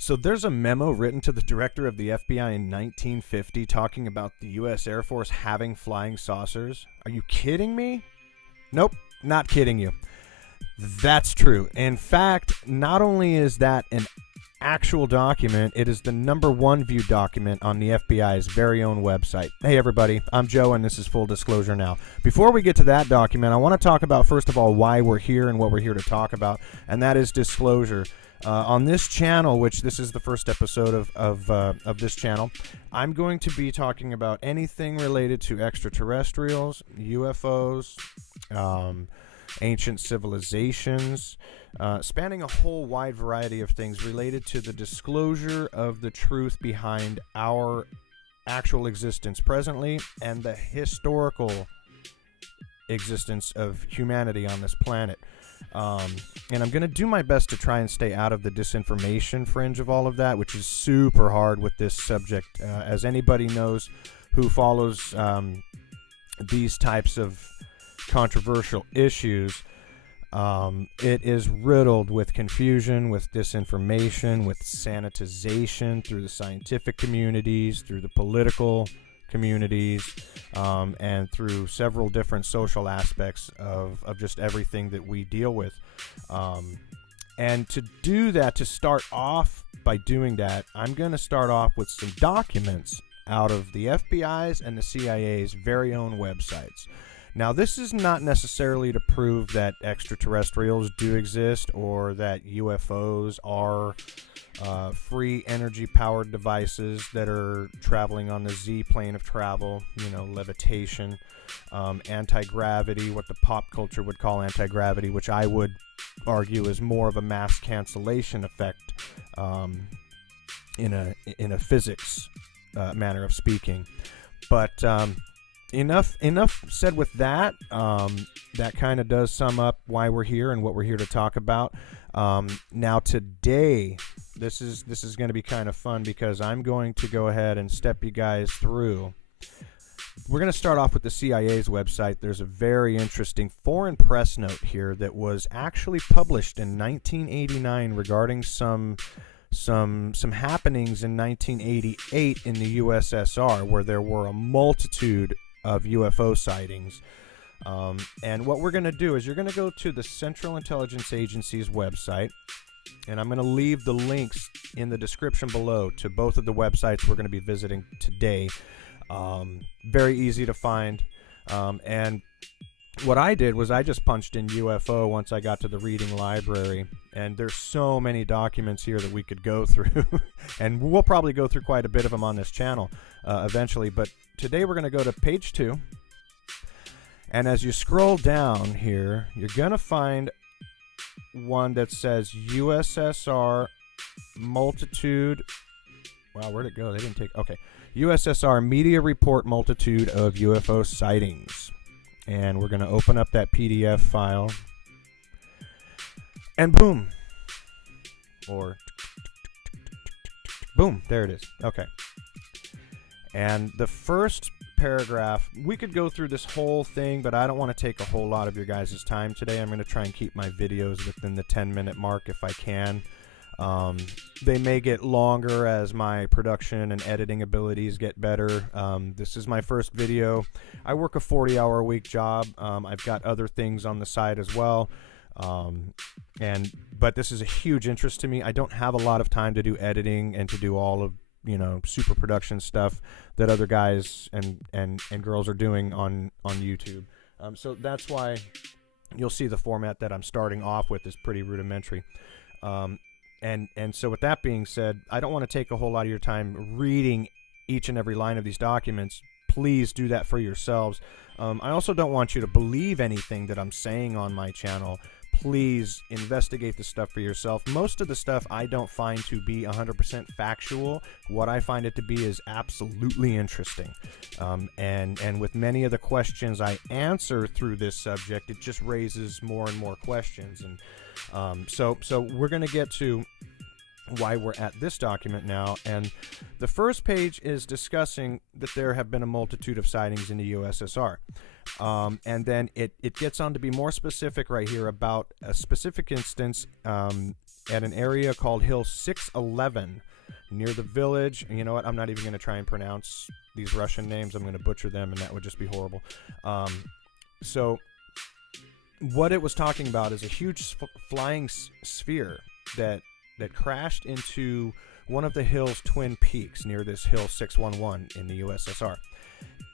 So there's a memo written to the director of the FBI in 1950 talking about the U.S. Air Force having flying saucers. Are you kidding me? Nope, not kidding you. That's true. In fact, not only is that an actual document, it is the #1 viewed document on the FBI's very own website. Hey everybody, I'm Joe and this is Full Disclosure Now. Before we get to that document, I want to talk about first of all why we're here and what we're here to talk about, and that is disclosure. On this channel, which this is the first episode of this channel, I'm going to be talking about anything related to extraterrestrials, UFOs, ancient civilizations, spanning a whole wide variety of things related to the disclosure of the truth behind our actual existence presently and the historical existence of humanity on this planet. And I'm going to do my best to try and stay out of the disinformation fringe of all of that, which is super hard with this subject. As anybody knows who follows these types of controversial issues, it is riddled with confusion, with disinformation, with sanitization through the scientific communities, through the political communities, and through several different social aspects of just everything that we deal with. And to do that, to start off by doing that, I'm going to start off with some documents out of the FBI's and the CIA's very own websites. Now, this is not necessarily to prove that extraterrestrials do exist or that UFOs are free energy-powered devices that are traveling on the Z-plane of travel, you know, levitation, anti-gravity, what the pop culture would call anti-gravity, which I would argue is more of a mass cancellation effect in a physics manner of speaking. But enough said with that. That kind of does sum up why we're here and what we're here to talk about. Now today, this is going to be kind of fun because I'm going to go ahead and step you guys through. We're going to start off with the CIA's website. There's a very interesting foreign press note here that was actually published in 1989 regarding some happenings in 1988 in the USSR, where there were a multitude of UFO sightings. And what we're going to do is you're going to go to the Central Intelligence Agency's website, and I'm going to leave the links in the description below to both of the websites we're going to be visiting today. Very easy to find. And what I did was I just punched in UFO once I got to the reading library, and there's so many documents here that we could go through. And we'll probably go through quite a bit of them on this channel eventually, but today we're going to go to page 2. And as you scroll down here, you're going to find one that says USSR multitude. Wow, where'd it go? They didn't take. Okay. USSR media report multitude of UFO sightings. And we're going to open up that PDF file. And boom. Or boom. There it is. Okay. And the first paragraph, we could go through this whole thing, but I don't want to take a whole lot of your guys' time today. I'm going to try and keep my videos within the 10-minute mark if I can. They may get longer as my production and editing abilities get better. This is my first video. I work a 40-hour a week job. I've got other things on the side as well. But this is a huge interest to me. I don't have a lot of time to do editing and to do all of, you know, super production stuff that other guys and girls are doing on YouTube. So that's why you'll see the format that I'm starting off with is pretty rudimentary. And so with that being said, I don't want to take a whole lot of your time reading each and every line of these documents. Please do that for yourselves. I also don't want you to believe anything that I'm saying on my channel. Please investigate the stuff for yourself. Most of the stuff I don't find to be 100% factual. What I find it to be is absolutely interesting. And with many of the questions I answer through this subject, it just raises more and more questions. And so we're going to get to why we're at this document now. And the first page is discussing that there have been a multitude of sightings in the USSR. And then it gets on to be more specific right here about a specific instance at an area called Hill 611 near the village. And you know what? I'm not even going to try and pronounce these Russian names. I'm going to butcher them, and that would just be horrible. So what it was talking about is a huge flying sphere that crashed into one of the hill's twin peaks near this Hill 611 in the USSR.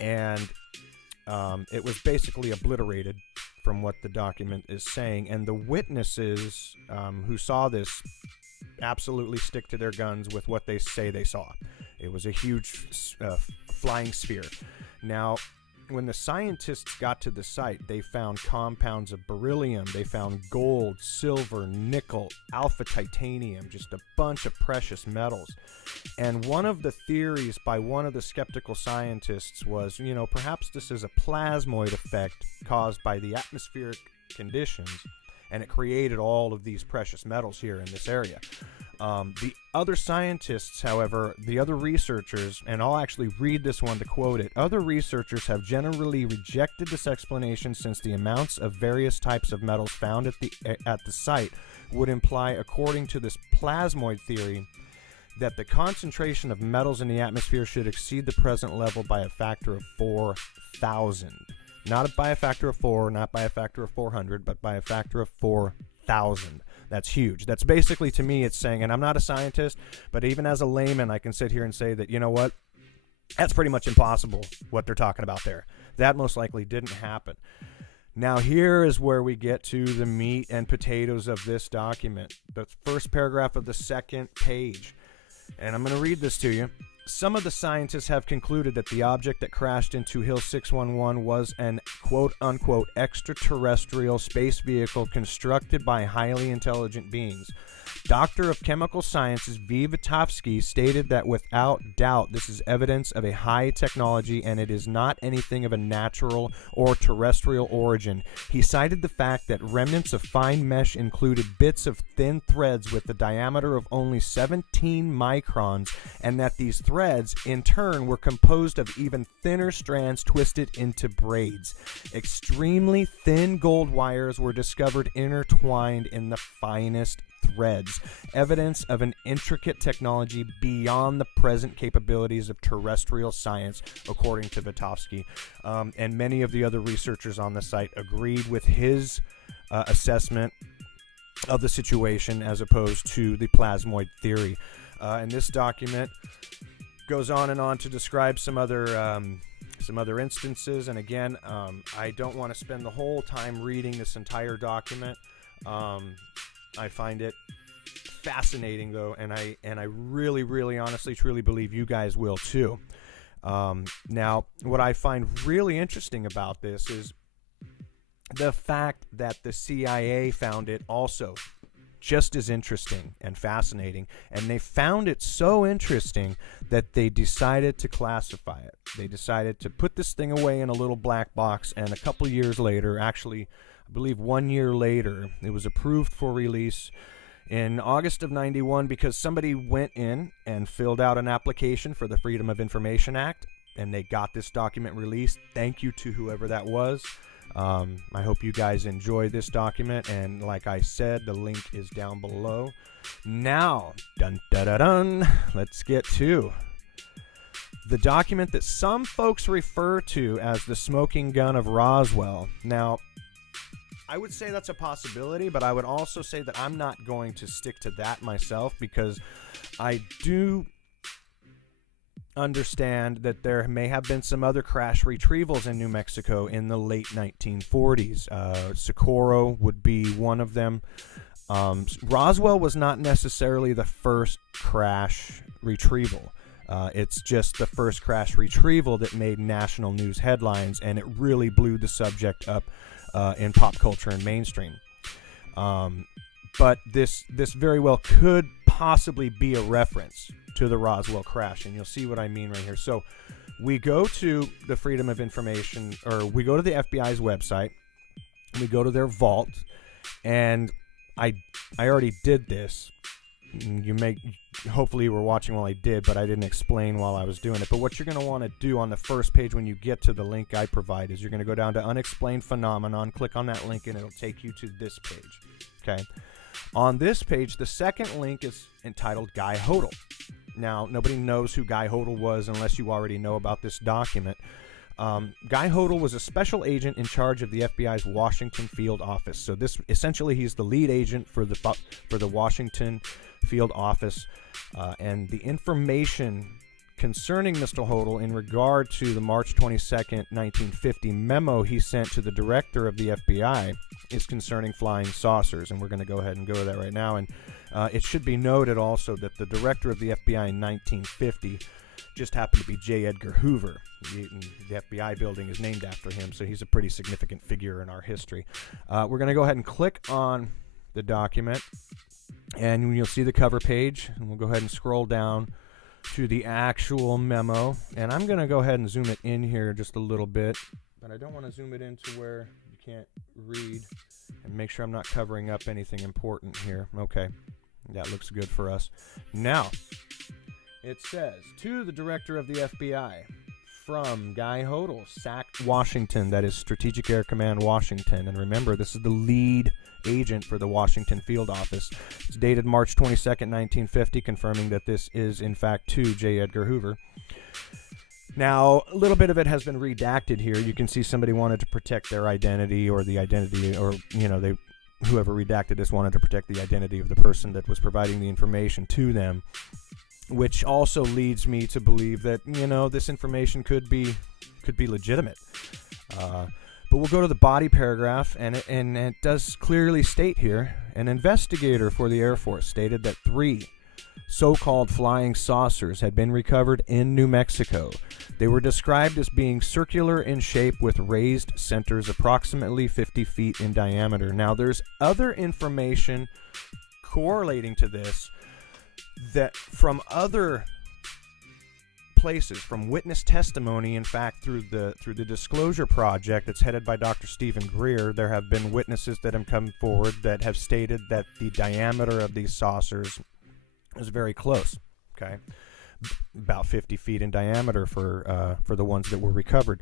And it was basically obliterated from what the document is saying. And the witnesses who saw this absolutely stick to their guns with what they say they saw. It was a huge flying sphere. Now, when the scientists got to the site, they found compounds of beryllium, they found gold, silver, nickel, alpha titanium, just a bunch of precious metals. And one of the theories by one of the skeptical scientists was, perhaps this is a plasmoid effect caused by the atmospheric conditions, and it created all of these precious metals here in this area. The other scientists, however, the other researchers, and I'll actually read this one to quote it, other researchers have generally rejected this explanation since the amounts of various types of metals found at the site would imply, according to this plasmoid theory, that the concentration of metals in the atmosphere should exceed the present level by a factor of 4,000. Not by a factor of 4, not by a factor of 400, but by a factor of 4,000. That's huge. That's basically, to me, it's saying, and I'm not a scientist, but even as a layman, I can sit here and say that, you know what? That's pretty much impossible, what they're talking about there. That most likely didn't happen. Now, here is where we get to the meat and potatoes of this document. The first paragraph of the second page. And I'm going to read this to you. Some of the scientists have concluded that the object that crashed into Hill 611 was an quote-unquote extraterrestrial space vehicle constructed by highly intelligent beings. Doctor of Chemical Sciences V. Vitovsky stated that without doubt this is evidence of a high technology and it is not anything of a natural or terrestrial origin. He cited the fact that remnants of fine mesh included bits of thin threads with the diameter of only 17 microns, and that these threads in turn were composed of even thinner strands twisted into braids. Extremely thin gold wires were discovered intertwined in the finest threads, evidence of an intricate technology beyond the present capabilities of terrestrial science, according to Vitovsky. And many of the other researchers on the site agreed with his assessment of the situation as opposed to the plasmoid theory. And this document goes on and on to describe some other instances. And again, I don't want to spend the whole time reading this entire document. I find it fascinating, though, and I really, really, honestly, truly believe you guys will too. Now, what I find really interesting about this is the fact that the CIA found it also just as interesting and fascinating, and they found it so interesting that they decided to classify it. They decided to put this thing away in a little black box, and a couple years later, actually, I believe 1 year later, it was approved for release in August of 91 because somebody went in and filled out an application for the Freedom of Information Act, and they got this document released. Thank you to whoever that was. I hope you guys enjoy this document, and like I said, the link is down below. Now, dun dun dun dun, let's get to the document that some folks refer to as the smoking gun of Roswell. Now, I would say that's a possibility, but I would also say that I'm not going to stick to that myself, because I do understand that there may have been some other crash retrievals in New Mexico in the late 1940s. Socorro would be one of them. Roswell was not necessarily the first crash retrieval. It's just the first crash retrieval that made national news headlines, and it really blew the subject up in pop culture and mainstream. But this very well could possibly be a reference to the Roswell crash, and you'll see what I mean right here. So we go to the Freedom of Information, or we go to the FBI's website, and we go to their vault, and I already did this. Hopefully you were watching while I did, but I didn't explain while I was doing it. But what you're going to want to do on the first page when you get to the link I provide is you're going to go down to Unexplained Phenomenon, click on that link, and it'll take you to this page. Okay. On this page, the second link is entitled Guy Hodel. Now, nobody knows who Guy Hodel was unless you already know about this document. Guy Hodel was a special agent in charge of the FBI's Washington field office. So this essentially, he's the lead agent for the Washington field office, and the information concerning Mr. Hodel in regard to the March 22nd, 1950 memo he sent to the director of the FBI is concerning flying saucers, and we're going to go ahead and go to that right now. And it should be noted also that the director of the FBI in 1950 just happened to be J Edgar Hoover. The FBI building is named after him, so he's a pretty significant figure in our history. We're going to go ahead and click on the document, and you'll see the cover page, and we'll go ahead and scroll down to the actual memo. And I'm going to go ahead and zoom it in here just a little bit, but I don't want to zoom it into where you can't read, and make sure I'm not covering up anything important here. Okay, that looks good for us. Now, it says, to the director of the FBI, from Guy Hodel, SAC Washington, that is Strategic Air Command Washington. And remember, this is the lead agent for the Washington field office. It's dated March 22nd, 1950, confirming that this is, in fact, to J. Edgar Hoover. Now, a little bit of it has been redacted here. You can see somebody wanted to protect their identity, or the identity, or, whoever redacted this wanted to protect the identity of the person that was providing the information to them, which also leads me to believe that, this information could be legitimate. But we'll go to the body paragraph, and it does clearly state here, an investigator for the Air Force stated that 3 so-called flying saucers had been recovered in New Mexico. They were described as being circular in shape with raised centers approximately 50 feet in diameter. Now, there's other information correlating to this that from other places, from witness testimony. In fact, through the Disclosure Project that's headed by Dr. Stephen Greer, there have been witnesses that have come forward that have stated that the diameter of these saucers is very close. Okay, about 50 feet in diameter for the ones that were recovered.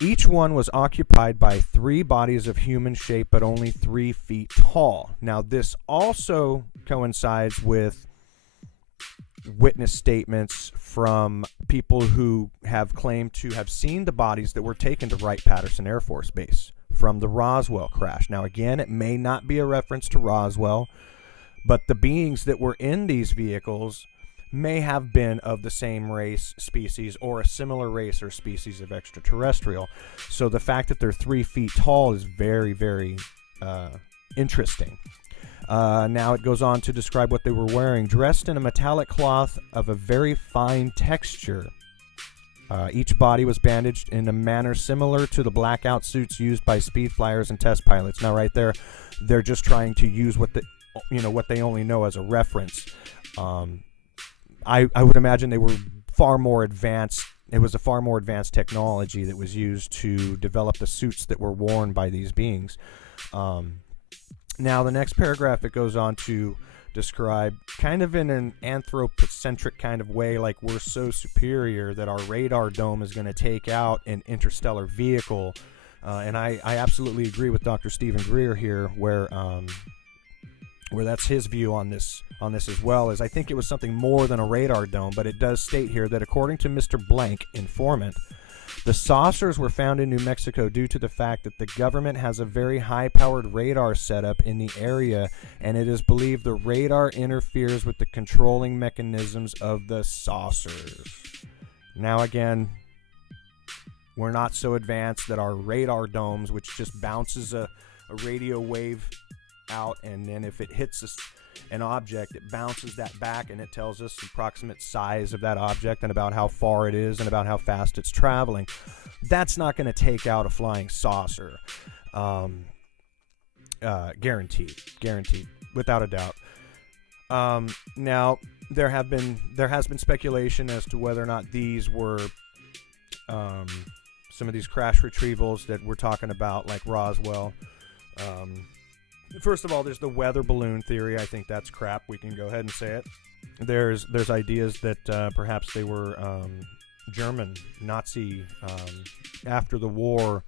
Each one was occupied by 3 bodies of human shape, but only 3 feet tall. Now, this also coincides with witness statements from people who have claimed to have seen the bodies that were taken to Wright-Patterson Air Force Base from the Roswell crash. Now, again, it may not be a reference to Roswell, but the beings that were in these vehicles may have been of the same race, species, or a similar race or species of extraterrestrial. So the fact that they're 3 feet tall is very, very interesting. Now it goes on to describe what they were wearing. Dressed in a metallic cloth of a very fine texture. Each body was bandaged in a manner similar to the blackout suits used by speed flyers and test pilots. Now, right there, they're just trying to use what they only know as a reference. I would imagine they were far more advanced. It was a far more advanced technology that was used to develop the suits that were worn by these beings. Now, the next paragraph, it goes on to describe, kind of in an anthropocentric kind of way, like we're so superior that our radar dome is going to take out an interstellar vehicle. And I absolutely agree with Dr. Stephen Greer here, where that's his view on this as well. Is I think it was something more than a radar dome, but it does state here that according to Mr. Blank, informant, the saucers were found in New Mexico due to the fact that the government has a very high-powered radar setup in the area, and it is believed the radar interferes with the controlling mechanisms of the saucers. Now, again, we're not so advanced that our radar domes, which just bounces a radio wave out, and then if it hits an object, it bounces that back, and it tells us the approximate size of that object and about how far it is and about how fast it's traveling. That's not going to take out a flying saucer. Guaranteed, without a doubt. Now, there has been speculation as to whether or not these were some of these crash retrievals that we're talking about, like Roswell. First of all, there's the weather balloon theory. I think that's crap. We can go ahead and say it. There's ideas that perhaps they were German, Nazi, after the war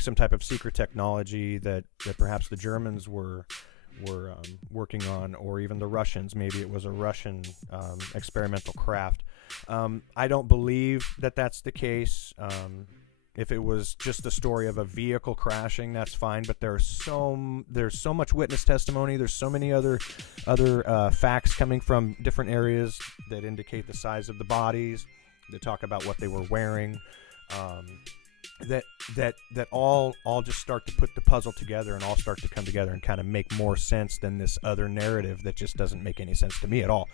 some type of secret technology that perhaps the Germans were working on, or even the Russians. Maybe it was a Russian experimental craft. I don't believe that that's the case. If it was just the story of a vehicle crashing, that's fine. But there's so much witness testimony. There's so many other facts coming from different areas that indicate the size of the bodies, that talk about what they were wearing. That all just start to put the puzzle together and all start to come together and kind of make more sense than this other narrative that just doesn't make any sense to me at all.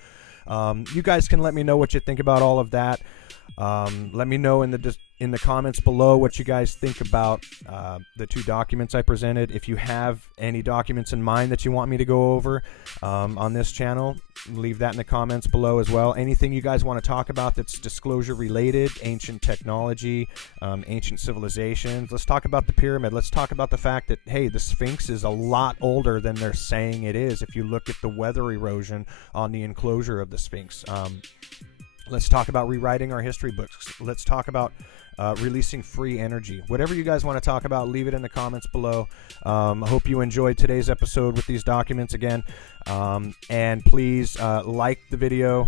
You guys can let me know what you think about all of that. Let me know in the comments below what you guys think about the two documents I presented. If you have any documents in mind that you want me to go over on this channel, leave that in the comments below as well. Anything you guys want to talk about that's disclosure related, ancient technology, ancient civilizations. Let's talk about the pyramid. Let's talk about the fact that, hey, the Sphinx is a lot older than they're saying it is if you look at the weather erosion on the enclosure of the Sphinx. Let's talk about rewriting our history books. Let's talk about releasing free energy. Whatever you guys want to talk about, leave it in the comments below. I hope you enjoyed today's episode with these documents again. And please like the video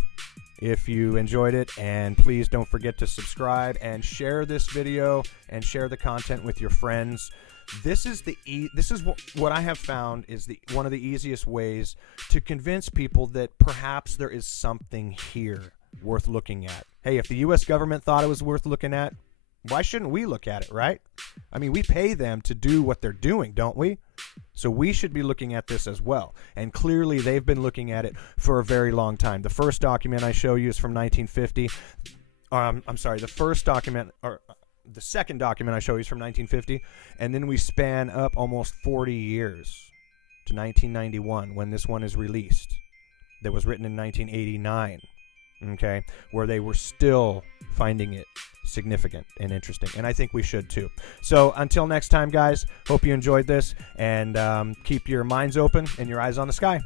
if you enjoyed it. And please don't forget to subscribe and share this video and share the content with your friends. This is what I have found is one of the easiest ways to convince people that perhaps there is something here worth looking at. Hey, if the U.S. government thought it was worth looking at, why shouldn't we look at it, right? I mean, we pay them to do what they're doing, don't we? So we should be looking at this as well. And clearly they've been looking at it for a very long time. The first document I show you is from 1950. I'm sorry, the second document I show you is from 1950. And then we span up almost 40 years to 1991 when this one is released. That was written in 1989. Okay, where they were still finding it significant and interesting, and I think we should too. So until next time, guys, hope you enjoyed this, and keep your minds open and your eyes on the sky.